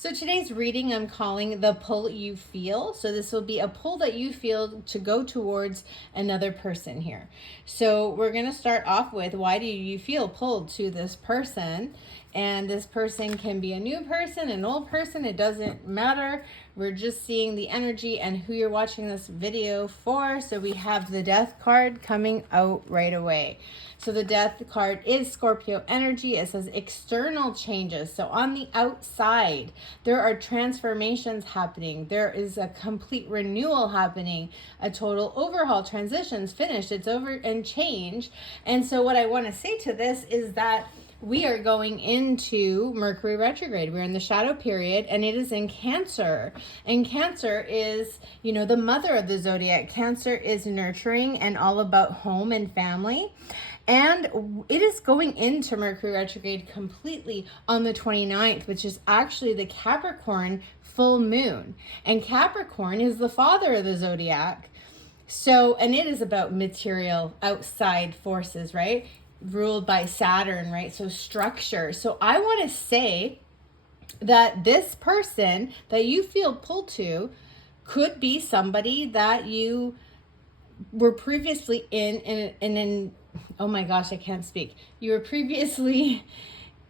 So today's reading I'm calling the pull you feel. So this will be a pull that you feel to go towards another person here. So we're going to start off with, why do you feel pulled to this person? And this person can be a new person, an old person, it doesn't matter. We're just seeing the energy and who you're watching this video for. So we have the Death card coming out right away. So the Death card is Scorpio energy. It says external changes. So on the outside, there are transformations happening. There is a complete renewal happening, a total overhaul, transitions finished, it's over and change. And so what I want to say to this is that we are going into Mercury retrograde. We're in the shadow period and it is in Cancer. And Cancer is, the mother of the zodiac. Cancer is nurturing and all about home and family. And it is going into Mercury retrograde completely on the 29th, which is actually the Capricorn full moon. And Capricorn is the father of the zodiac. So, and it is about material outside forces, right? Ruled by Saturn, right? So structure. So I want to say that this person that you feel pulled to could be somebody that you were previously in oh my gosh, I can't speak. You were previously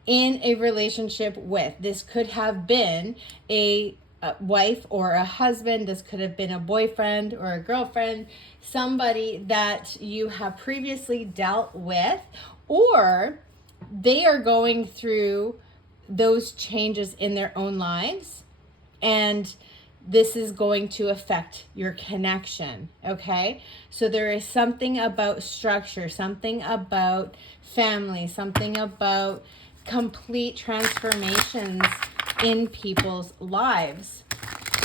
in a relationship with. This could have been a wife or a husband. This could have been a boyfriend or a girlfriend, somebody that you have previously dealt with, or they are going through those changes in their own lives, and this is going to affect your connection, okay? So there is something about structure, something about family, something about complete transformations in people's lives.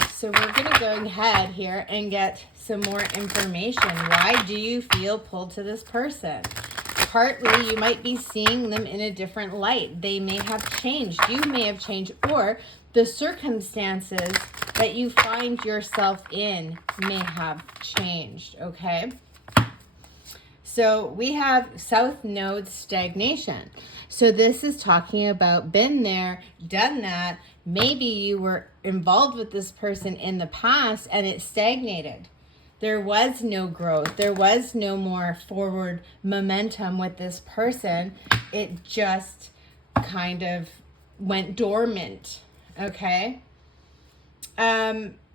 So we're going to go ahead here and get some more information. Why do you feel pulled to this person? Partly, you might be seeing them in a different light. They may have changed. You may have changed, or the circumstances that you find yourself in may have changed, okay? So we have South Node stagnation. So this is talking about been there, done that. Maybe you were involved with this person in the past and it stagnated. There was no growth. There was no more forward momentum with this person. It just kind of went dormant, okay?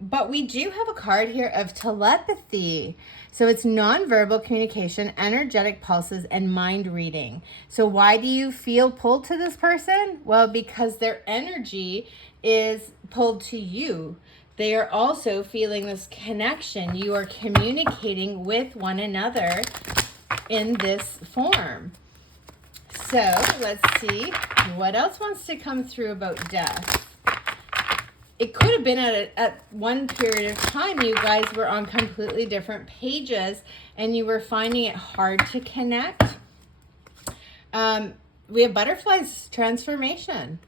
But we do have a card here of telepathy. So it's nonverbal communication, energetic pulses, and mind reading. So why do you feel pulled to this person? Well, because their energy is pulled to you. They are also feeling this connection. You are communicating with one another in this form. So let's see what else wants to come through about death. It could have been at one period of time you guys were on completely different pages and you were finding it hard to connect. We have butterflies, transformation.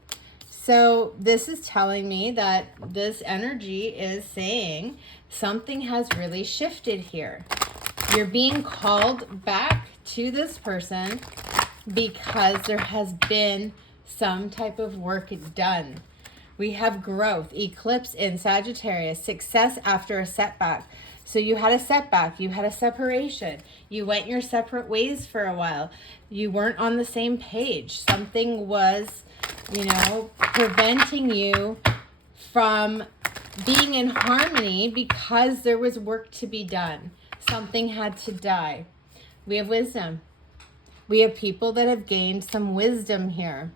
So this is telling me that this energy is saying something has really shifted here. You're being called back to this person because there has been some type of work done. We have growth, eclipse in Sagittarius, success after a setback. So you had a setback, you had a separation, you went your separate ways for a while. You weren't on the same page. Something was, preventing you from being in harmony because there was work to be done. Something had to die. We have wisdom. We have people that have gained some wisdom here.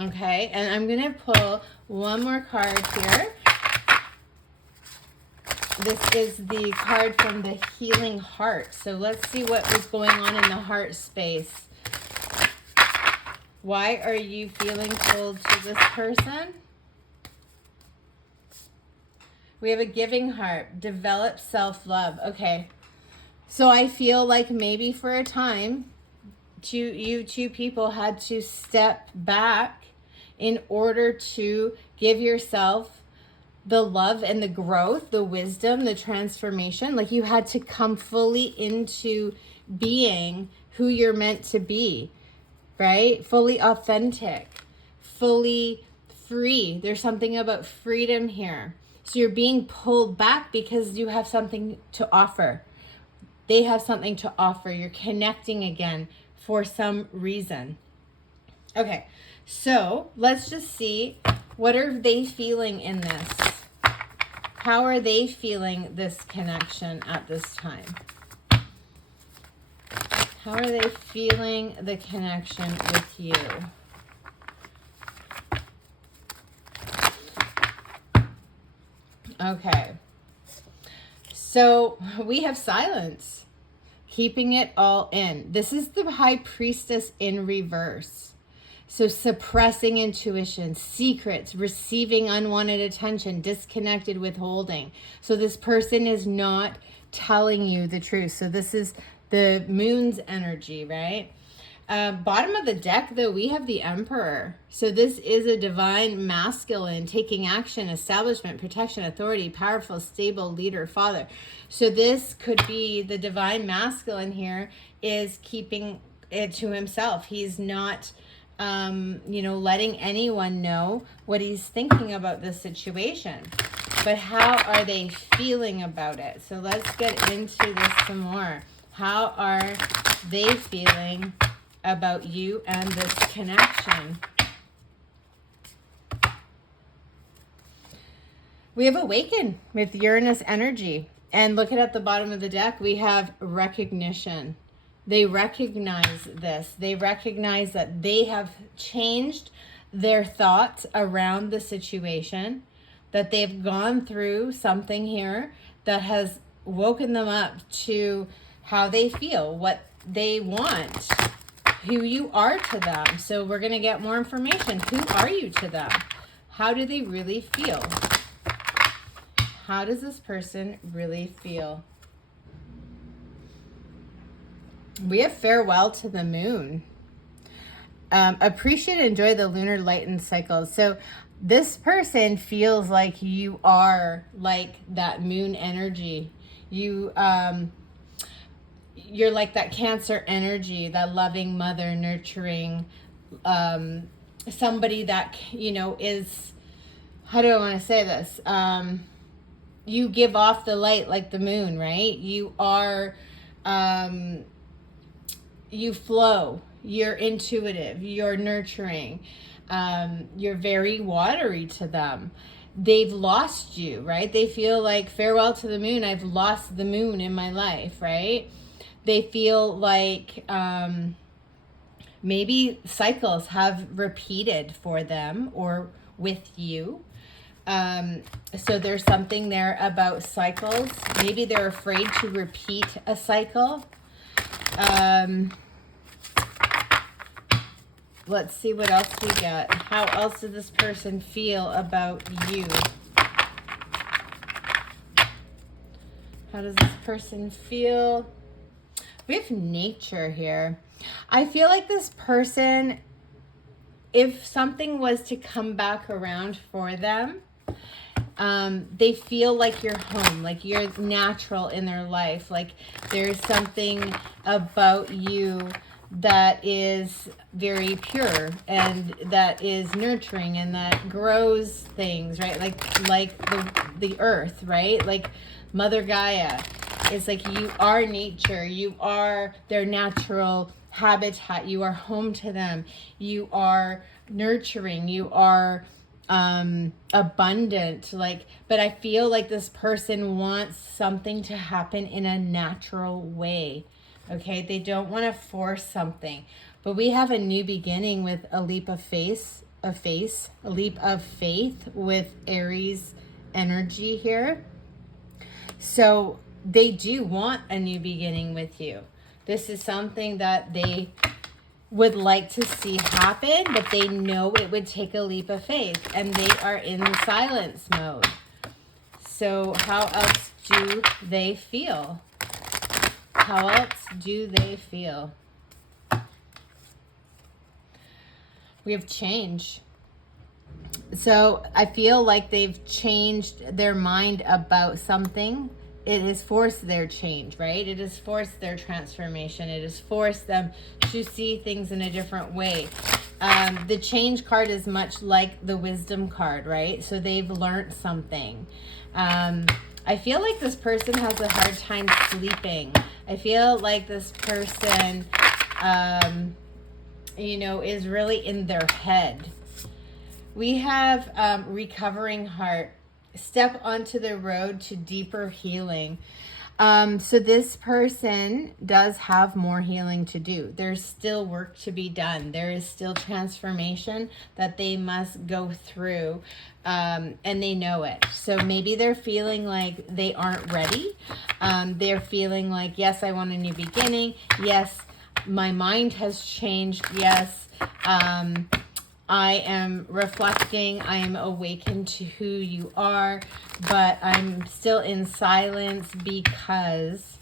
Okay, and I'm going to pull one more card here. This is the card from the Healing Heart. So let's see what was going on in the heart space. Why are you feeling pulled to this person? We have a Giving Heart. Develop self-love. Okay, so I feel like maybe for a time, you two people had to step back in order to give yourself the love and the growth, the wisdom, the transformation. Like you had to come fully into being who you're meant to be, right? Fully authentic, fully free. There's something about freedom here. So you're being pulled back because you have something to offer. They have something to offer. You're connecting again for some reason. Okay, so let's just see, what are they feeling in this? How are they feeling this connection at this time? How are they feeling the connection with you? Okay. So we have silence, keeping it all in. This is the High Priestess in reverse. So suppressing intuition, secrets, receiving unwanted attention, disconnected, withholding. So this person is not telling you the truth. So this is the moon's energy, right? Bottom of the deck, though, we have the Emperor. So this is a divine masculine, taking action, establishment, protection, authority, powerful, stable leader, father. So this could be the divine masculine here is keeping it to himself. He's not, letting anyone know what he's thinking about this situation. But how are they feeling about it? So let's get into this some more. How are they feeling about you and this connection? We have Awaken with Uranus energy. And look at the bottom of the deck, we have recognition. They recognize this. They recognize that they have changed their thoughts around the situation, that they've gone through something here that has woken them up to how they feel, what they want, who you are to them. So we're going to get more information. Who are you to them? How do they really feel? How does this person really feel? We have Farewell to the Moon. Appreciate and enjoy the lunar light and cycles. So this person feels like you are like that moon energy. You're like that Cancer energy, that loving mother, nurturing, somebody that, is, how do I want to say this? You give off the light like the moon, right? You are, you flow, you're intuitive, you're nurturing, you're very watery to them. They've lost you, right? They feel like, farewell to the moon, I've lost the moon in my life, right? They feel like maybe cycles have repeated for them or with you. So there's something there about cycles. Maybe they're afraid to repeat a cycle. Let's see what else we got. How else does this person feel about you? How does this person feel? We have nature here. I feel like this person, if something was to come back around for them, they feel like you're home, like you're natural in their life. Like there's something about you that is very pure and that is nurturing and that grows things, right? Like the earth, right? Like Mother Gaia. It's like you are nature. You are their natural habitat. You are home to them. You are nurturing. You are abundant. But I feel like this person wants something to happen in a natural way. Okay, they don't want to force something. But we have a new beginning with a leap of faith, a leap of faith with Aries energy here. So they do want a new beginning with you. This is something that they would like to see happen, but they know it would take a leap of faith, and they are in silence mode. So how else do they feel? How else do they feel? We have change. So I feel like they've changed their mind about something. It has forced their change, right? It has forced their transformation. It has forced them to see things in a different way. The change card is much like the wisdom card, right? So they've learned something. I feel like this person has a hard time sleeping. I feel like this person, is really in their head. We have recovering heart. Step onto the road to deeper healing. So this person does have more healing to do. There's still work to be done. There is still transformation that they must go through, and they know it. So maybe they're feeling like they aren't ready. They're feeling like, yes, I want a new beginning. Yes, my mind has changed. Yes, I am reflecting, I am awakened to who you are, but I'm still in silence because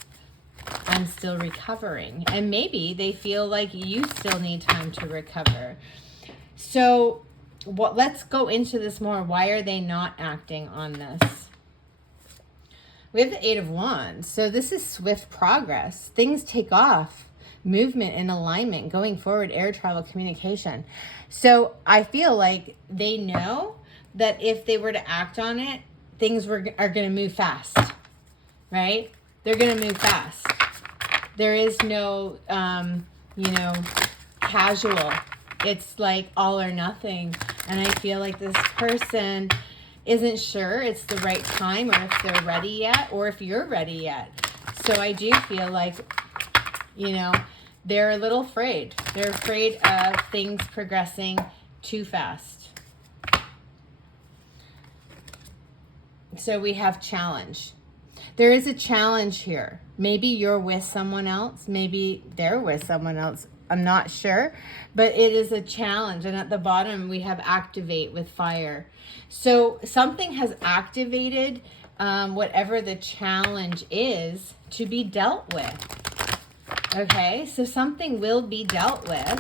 I'm still recovering. And maybe they feel like you still need time to recover. So let's go into this more. Why are they not acting on this? We have the Eight of Wands. So this is swift progress. Things take off. Movement and alignment, going forward, air travel, communication. So I feel like they know that if they were to act on it, things are going to move fast, right? They're going to move fast. There is no, casual. It's like all or nothing. And I feel like this person isn't sure it's the right time, or if they're ready yet, or if you're ready yet. So I do feel like, they're a little afraid. They're afraid of things progressing too fast. So we have challenge. There is a challenge here. Maybe you're with someone else. Maybe they're with someone else. I'm not sure. But it is a challenge. And at the bottom, we have activate with fire. So something has activated whatever the challenge is to be dealt with. Okay, so something will be dealt with.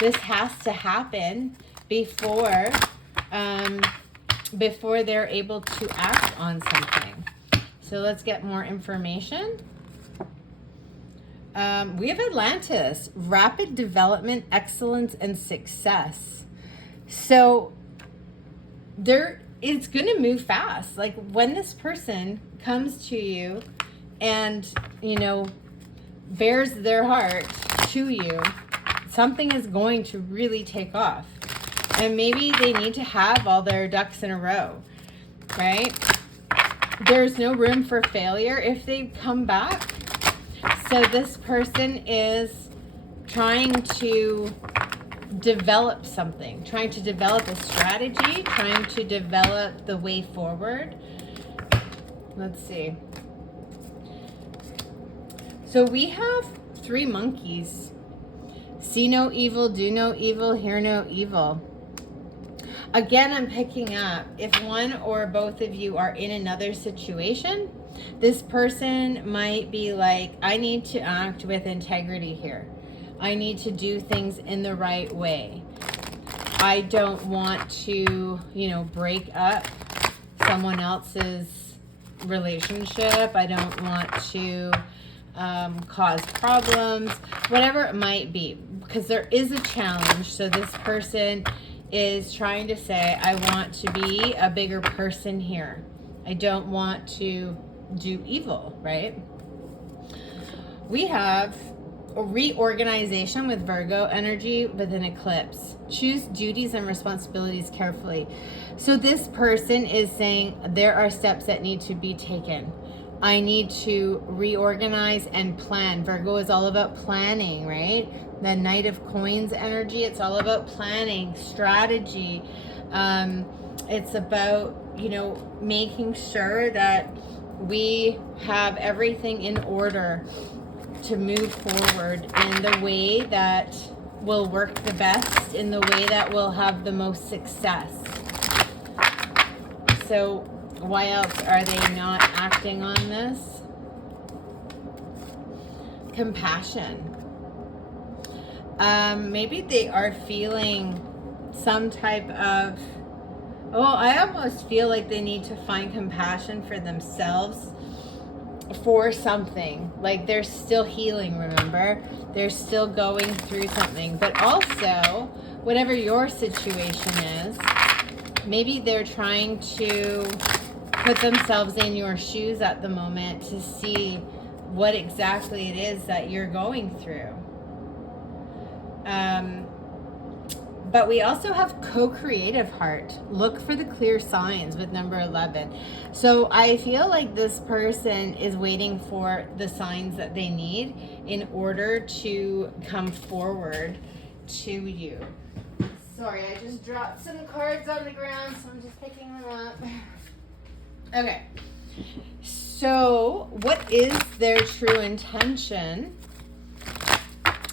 This has to happen before they're able to act on something. So let's get more information. We have Atlantis, rapid development, excellence, and success. So it's going to move fast. Like when this person comes to you and, bears their heart to you, something is going to really take off. And maybe they need to have all their ducks in a row, right? There's no room for failure if they come back. So this person is trying to develop something, trying to develop a strategy, trying to develop the way forward. Let's see. So we have 3 monkeys. See no evil, do no evil, hear no evil. Again, I'm picking up if one or both of you are in another situation, this person might be like, I need to act with integrity here. I need to do things in the right way. I don't want to, break up someone else's relationship. I don't want to cause problems, whatever it might be, because there is a challenge. So this person is trying to say, I want to be a bigger person here. I don't want to do evil, right? We have a reorganization with Virgo energy with an eclipse. Choose duties and responsibilities carefully. So this person is saying there are steps that need to be taken. I need to reorganize and plan. Virgo is all about planning, right? The Knight of Coins energy, it's all about planning, strategy. It's about, making sure that we have everything in order to move forward in the way that will work the best, in the way that will have the most success. So why else are they not acting on this? Compassion. Maybe they are feeling some type of, I almost feel like they need to find compassion for themselves. for something. Like they're still healing, remember? They're still going through something. But also, whatever your situation is, maybe they're trying to put themselves in your shoes at the moment to see what exactly it is that you're going through. But we also have co-creative heart. Look for the clear signs with number 11. So I feel like this person is waiting for the signs that they need in order to come forward to you. Sorry, I just dropped some cards on the ground, so I'm just picking them up. Okay. So what is their true intention?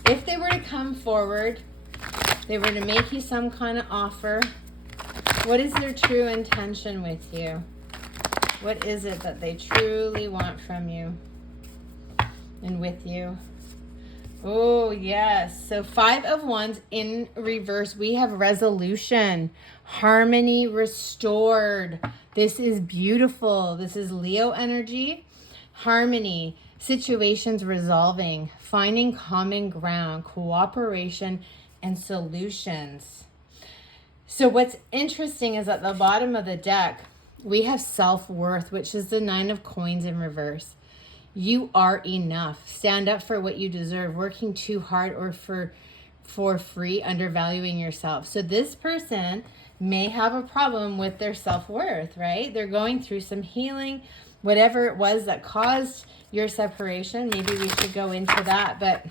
If they were to come forward, they were to make you some kind of offer, what is their true intention with you? What is it that they truly want from you and with you? Oh, yes. So 5 of Wands in reverse. We have resolution, harmony restored. This is beautiful. This is Leo energy, harmony, situations resolving, finding common ground, cooperation, and solutions. So what's interesting is at the bottom of the deck, we have self-worth, which is the 9 of coins in reverse. You are enough. Stand up for what you deserve. Working too hard or for free, undervaluing yourself. So this person may have a problem with their self-worth, right? They're going through some healing, whatever it was that caused your separation. Maybe we should go into that, but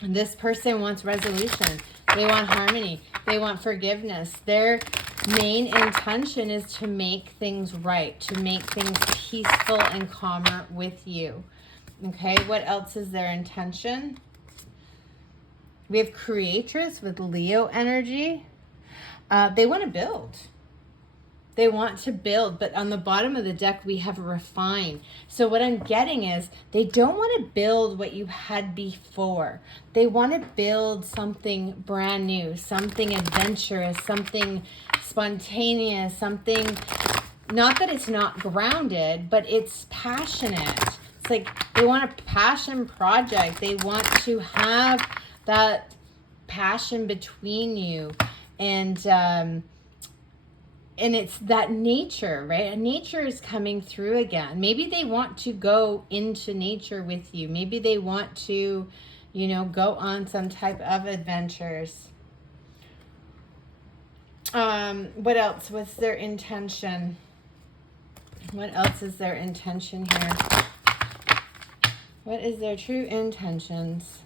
this person wants resolution. They want harmony. They want forgiveness. Their main intention is to make things right, to make things peaceful and calmer with you. Okay, what else is their intention? We have creatress with Leo energy. They want to build. They want to build, but on the bottom of the deck, we have refine. So what I'm getting is they don't want to build what you had before. They want to build something brand new, something adventurous, something spontaneous, something, not that it's not grounded, but it's passionate. It's like they want a passion project. They want to have that passion between you, and it's that nature, right? Nature is coming through again. Maybe they want to go into nature with you. Maybe they want to, go on some type of adventures. What else? What's their intention? What else is their intention here? What is their true intentions?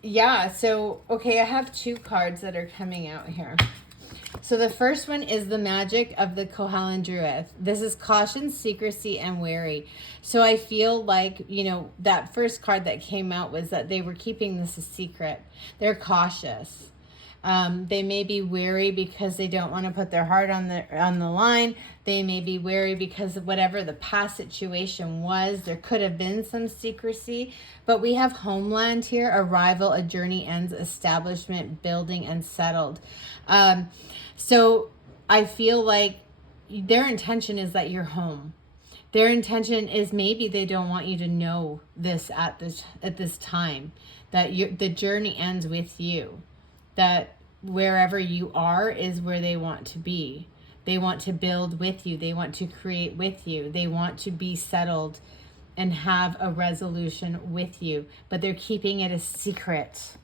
Yeah, so, okay, I have 2 cards that are coming out here. So the first one is the magic of the Kohalan Druid. This is caution, secrecy, and wary. So I feel like, that first card that came out was that they were keeping this a secret. They're cautious. They may be wary because they don't want to put their heart on the line. They may be wary because of whatever the past situation was. There could have been some secrecy, but we have homeland here, arrival, a journey ends, establishment, building, and settled. So I feel like their intention is that you're home. Their intention is maybe they don't want you to know this at this time, that the journey ends with you, that wherever you are is where they want to be. They want to build with you. They want to create with you. They want to be settled and have a resolution with you, but they're keeping it a secret.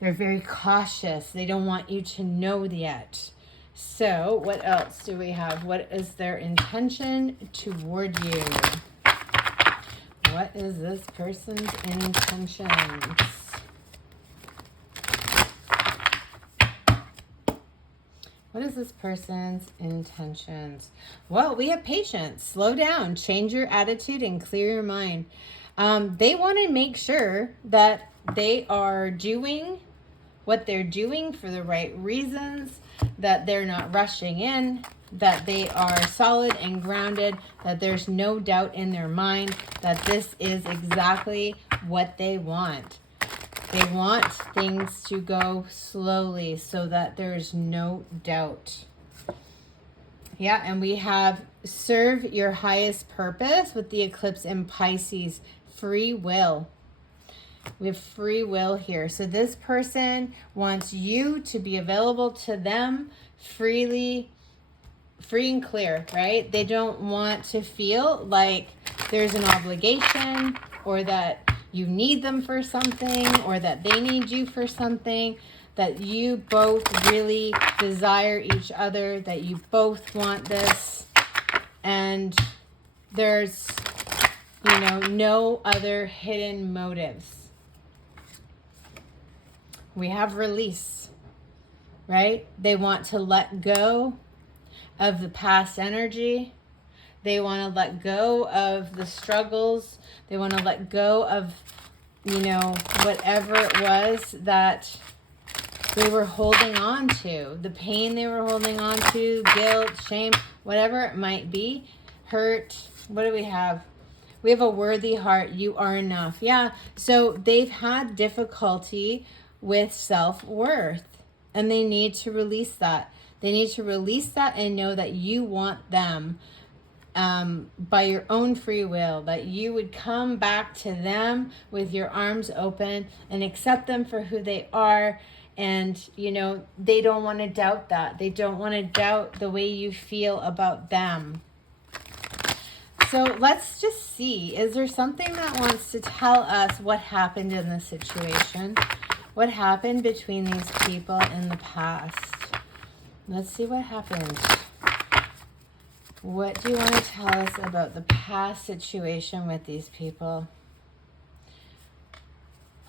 They're very cautious. They don't want you to know yet. So what else do we have? What is their intention toward you? What is this person's intentions? What is this person's intentions? Well, we have patience. Slow down. Change your attitude and clear your mind. They want to make sure that they are doing what they're doing for the right reasons, that they're not rushing in, that they are solid and grounded, that there's no doubt in their mind that this is exactly what they want. They want things to go slowly so that there's no doubt. Yeah, and we have serve your highest purpose with the eclipse in Pisces. Free will. We have free will here. So this person wants you to be available to them freely, free and clear, right? They don't want to feel like there's an obligation or that you need them for something or that they need you for something, that you both really desire each other, that you both want this, and there's, you know, no other hidden motives. We have release, right? They want to let go of the past energy. They want to let go of the struggles. They want to let go of, you know, whatever it was that they were holding on to. The pain they were holding on to, guilt, shame, whatever it might be, hurt. What do we have? We have a worthy heart. You are enough. Yeah. So they've had difficulty with self-worth, and they need to release that. They need to release that and know that you want them by your own free will, that you would come back to them with your arms open and accept them for who they are. And, you know, they don't want to doubt that. They don't want to doubt the way you feel about them. So let's just see, is there something that wants to tell us what happened in this situation? What happened between these people in the past? Let's see what happened. What do you want to tell us about the past situation with these people?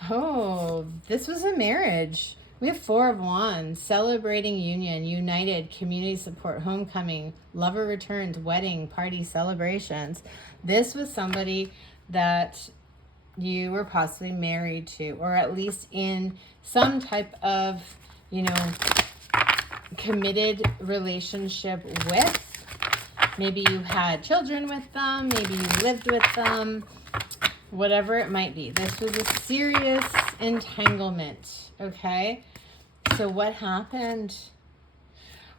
Oh, this was a marriage. We have 4 of Wands, celebrating union, united, community support, homecoming, lover returns, wedding, party, celebrations. This was somebody that you were possibly married to, or at least in some type of, you know, committed relationship with. Maybe you had children with them, maybe you lived with them, whatever it might be. This was a serious entanglement, okay? So what happened?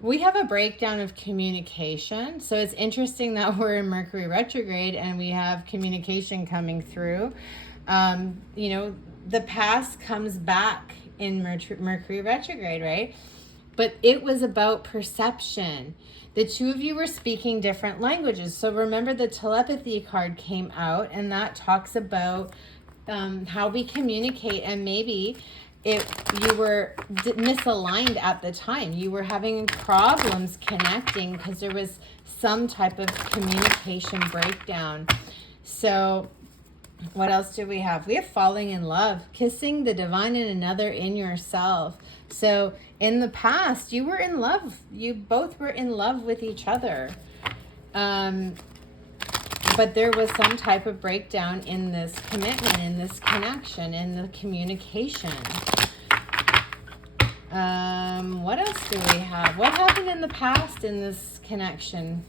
We have a breakdown of communication. So it's interesting that we're in Mercury retrograde and we have communication coming through. You know, the past comes back in Mercury retrograde, right? But it was about perception. The two of you were speaking different languages. So remember, the telepathy card came out, and that talks about how we communicate. And maybe if you were misaligned at the time, you were having problems connecting because there was some type of communication breakdown. So what else do we have? We have falling in love, kissing the divine in another, in yourself. So in the past, you were in love. You both were in love with each other. But there was some type of breakdown in this commitment, in this connection, in the communication. What else do we have? What happened in the past in this connection?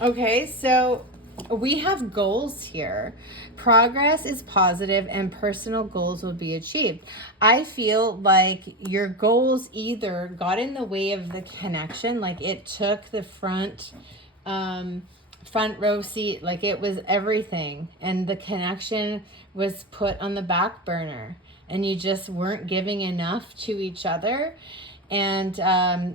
Okay, so we have goals here. Progress is positive and personal goals will be achieved. I feel like your goals either got in the way of the connection, like it took the front row seat, like it was everything, and the connection was put on the back burner, and you just weren't giving enough to each other. And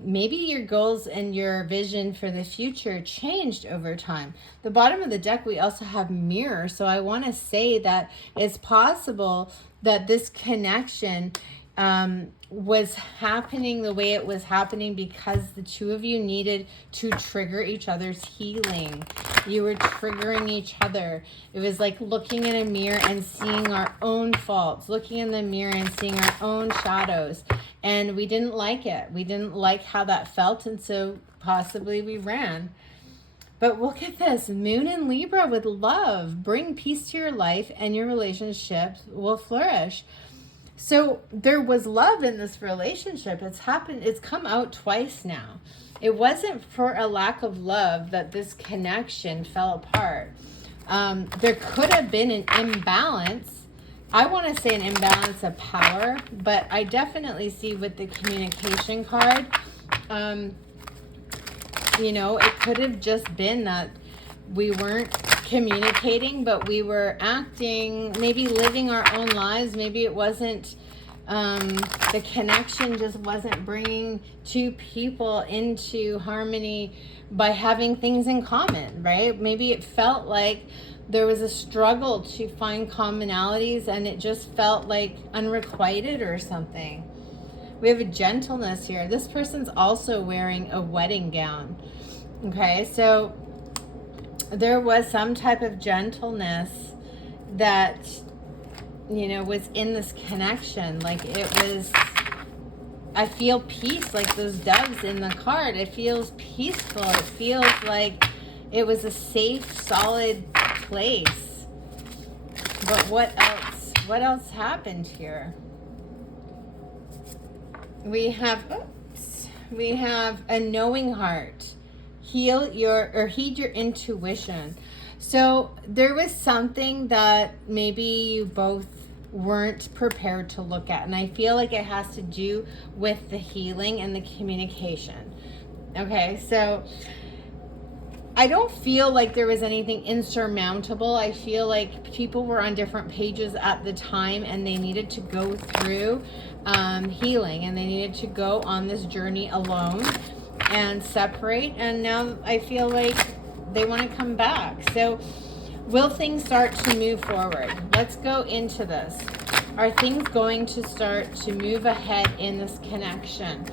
maybe your goals and your vision for the future changed over time. The bottom of the deck, we also have mirror. So I want to say that it's possible that this connection was happening the way it was happening because the two of you needed to trigger each other's healing. You were triggering each other. It was like looking in a mirror and seeing our own faults, looking in the mirror and seeing our own shadows. And we didn't like it. We didn't like how that felt, and so possibly we ran. But look at this, Moon in Libra with love. Bring peace to your life and your relationships will flourish. So there was love in this relationship. It's happened. It's come out twice now. It wasn't for a lack of love that this connection fell apart. There could have been an imbalance. I want to say an imbalance of power, but I definitely see with the communication card, you know, it could have just been that we weren't communicating, but we were acting, maybe living our own lives. Maybe it wasn't, the connection just wasn't bringing two people into harmony by having things in common, right? Maybe it felt like there was a struggle to find commonalities and it just felt like unrequited or something. We have a gentleness here. This person's also wearing a wedding gown. Okay, so there was some type of gentleness that, you know, was in this connection. Like it was, I feel peace, like those doves in the card. It feels peaceful. It feels like it was a safe, solid place. But what else? What else happened here? We have a knowing heart. Heed your intuition. So there was something that maybe you both weren't prepared to look at, and I feel like it has to do with the healing and the communication. Okay, so I don't feel like there was anything insurmountable. I feel like people were on different pages at the time and they needed to go through healing, and they needed to go on this journey alone and separate. And now I feel like they want to come back. So will things start to move forward? Let's go into this. Are things going to start to move ahead in this connection?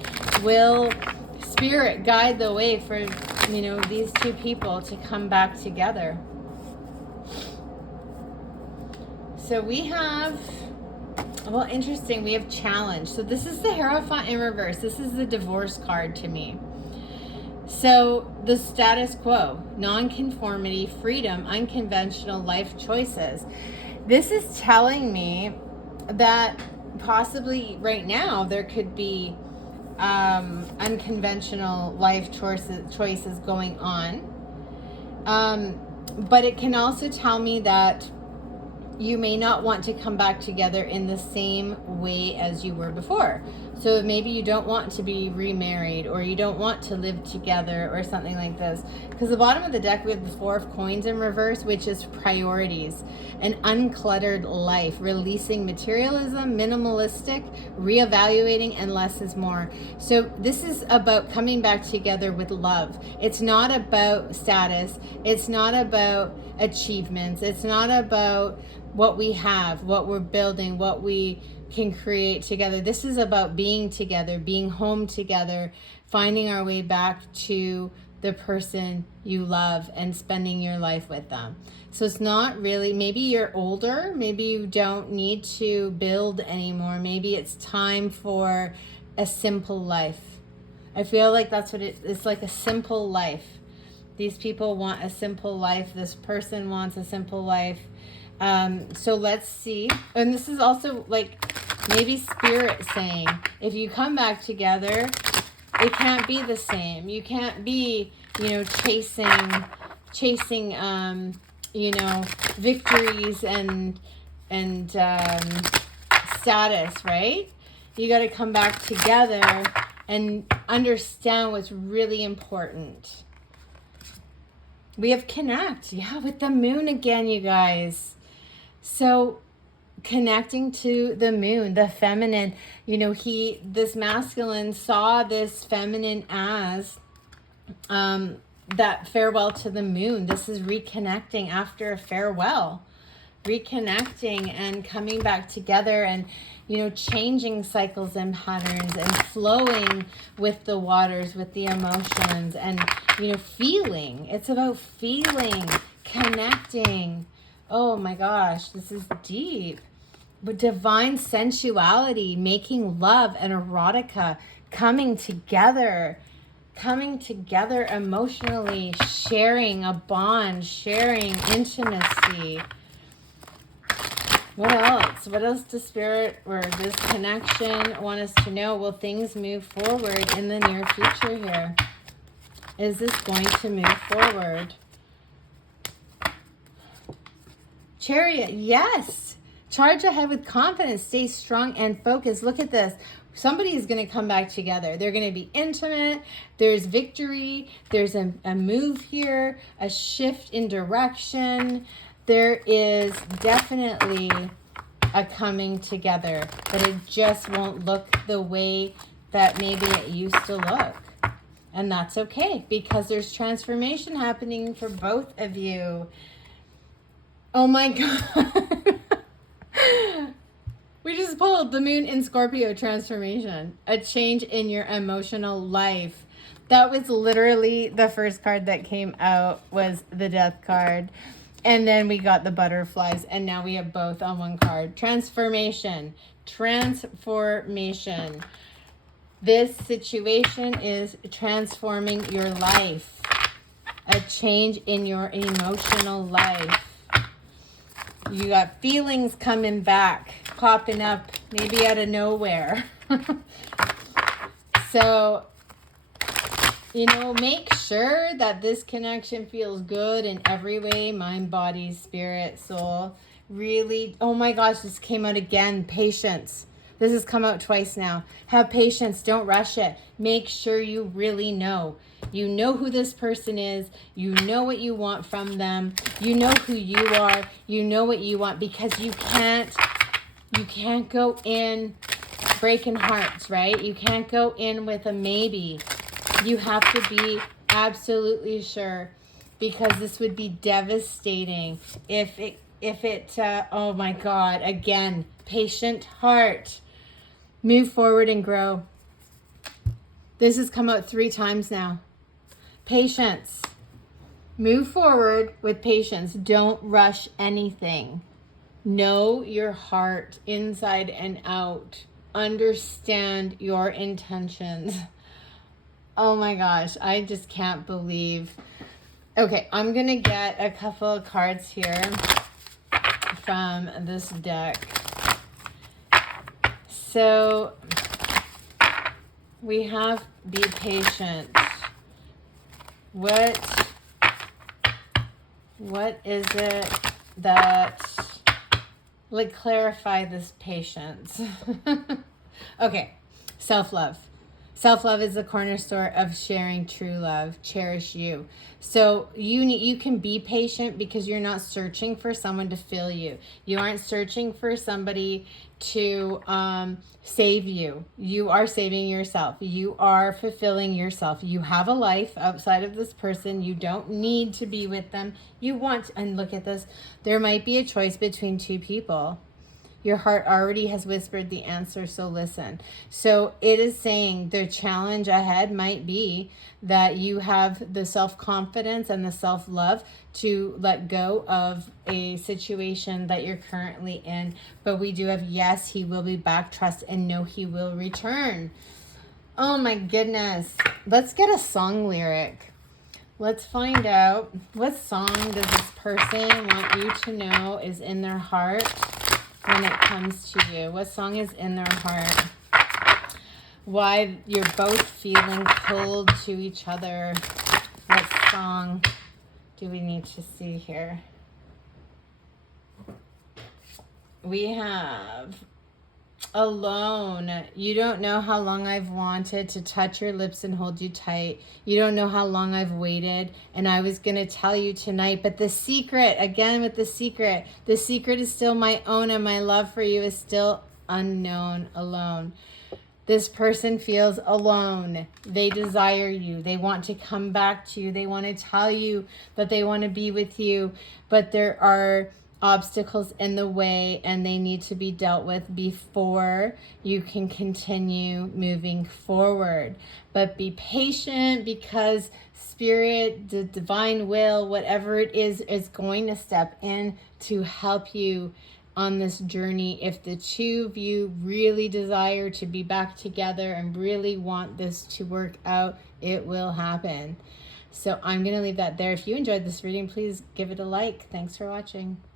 Will Spirit guide the way for, you know, these two people to come back together? So we have, well, interesting, we have challenge. So this is the Hierophant in reverse. This is the divorce card to me. So the status quo, non-conformity, freedom, unconventional life choices. This is telling me that possibly right now there could be unconventional life choices going on. But it can also tell me that you may not want to come back together in the same way as you were before. So maybe you don't want to be remarried, or you don't want to live together, or something like this. Because the bottom of the deck, we have the Four of Coins in reverse, which is priorities, an uncluttered life, releasing materialism, minimalistic, reevaluating, and less is more. So this is about coming back together with love. It's not about status. It's not about achievements. It's not about what we have, what we're building, what we can create together. This is about being together, being home together, finding our way back to the person you love and spending your life with them. So it's not really, maybe you're older, maybe you don't need to build anymore. Maybe it's time for a simple life. I feel like that's what it's like, a simple life. These people want a simple life. This person wants a simple life. So let's see. And this is also like maybe Spirit saying, if you come back together, it can't be the same. You can't be, you know, chasing, you know, victories and status, right? You got to come back together and understand what's really important. We have connect. Yeah, with the moon again, you guys. So connecting to the moon, the feminine, you know, this masculine saw this feminine as that farewell to the moon. This is reconnecting after a farewell, reconnecting and coming back together, and, you know, changing cycles and patterns and flowing with the waters, with the emotions, and, you know, feeling. It's about feeling, connecting. Oh my gosh, this is deep. But divine sensuality, making love and erotica, coming together emotionally, sharing a bond, sharing intimacy. What else? What else does Spirit or this connection want us to know? Will things move forward in the near future here? Is this going to move forward? Chariot, yes. Charge ahead with confidence. Stay strong and focused. Look at this. somebody is going to come back together. They're going to be intimate. There's victory. There's a move here, a shift in direction. There is definitely a coming together, but it just won't look the way that maybe it used to look. And that's okay, because there's transformation happening for both of you. Oh my God. We just pulled the Moon in Scorpio transformation, a change in your emotional life. That was literally the first card that came out, was the Death card. And then we got the butterflies, and now we have both on one card. Transformation. Transformation. This situation is transforming your life. A change in your emotional life. You got feelings coming back, popping up, maybe out of nowhere. So, you know, make sure that this connection feels good in every way, mind, body, spirit, soul. Really, oh my gosh, this came out again. Patience. This has come out twice now. Have patience. Don't rush it. Make sure you really know. You know who this person is. You know what you want from them. You know who you are. You know what you want, because you can't go in breaking hearts, right? You can't go in with a maybe. You have to be absolutely sure, because this would be devastating if it oh my God, again, patient heart. Move forward and grow. This has come out 3 times now. Patience. Move forward with patience. Don't rush anything. Know your heart inside and out. Understand your intentions. Oh my gosh, I just can't believe. Okay, I'm going to get a couple of cards here from this deck. So we have be patient. What is it that, like, clarify this patience? Okay, self-love. Self-love is the cornerstone of sharing true love. Cherish you. So you can be patient because you're not searching for someone to fill you. You aren't searching for somebody to save you. You are saving yourself. You are fulfilling yourself. You have a life outside of this person. You don't need to be with them. You want, and look at this, there might be a choice between 2 people. Your heart already has whispered the answer, so listen. So it is saying the challenge ahead might be that you have the self-confidence and the self-love to let go of a situation that you're currently in. But we do have, yes, he will be back, trust and know he will return. Oh my goodness. Let's get a song lyric. Let's find out, what song does this person want you to know is in their heart when it comes to you? What song is in their heart? Why you're both feeling pulled to each other. What song do we need to see here? We have Alone. You don't know how long I've wanted to touch your lips and hold you tight. You don't know how long I've waited, and I was going to tell you tonight. But the secret, again with the secret is still my own, and my love for you is still unknown. Alone. This person feels alone. They desire you. They want to come back to you. They want to tell you that they want to be with you, but there are obstacles in the way, and they need to be dealt with before you can continue moving forward. But be patient, because spirit, the divine will, whatever it is going to step in to help you on this journey. If the 2 of you really desire to be back together and really want this to work out, it will happen. So I'm going to leave that there. If you enjoyed this reading, please give it a like. Thanks for watching.